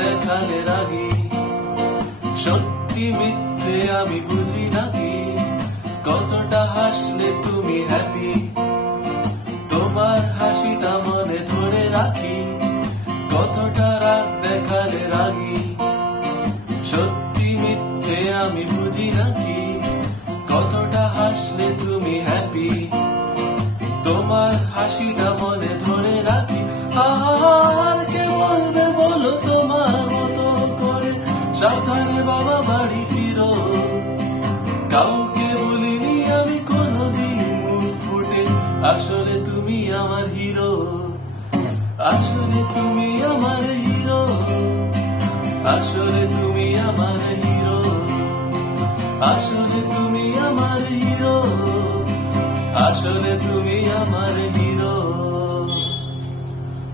দেখালে রাগি। সত্যি মিথ্যে আমি বুঝি নাকি, কতটা হাসলে তুমি হ্যাপি। তোমার হাসিটা মনে ধরে রাখি, কতটা রাগ দেখালে রাগি। সত্যি মিথ্যে আমি বুঝি নাকি, কতটা হাসলে তুমি হ্যাপি। তোমার হাসিটা মনে ধরে রাখি। আর কে বলবে বলো তোমার মতো করে, সাবধানে বাবা বাড়ি ফিরো। কাউকে বলিনি আমি কোনোদিন মুখ ফুটে, আসলে তুমি আমার হিরো। আসলে তুমি আমার হিরো, আসলে তুমি আমার হিরো, আসলে তুমি আমার হিরো, আসলে তুমি আমার হিরো।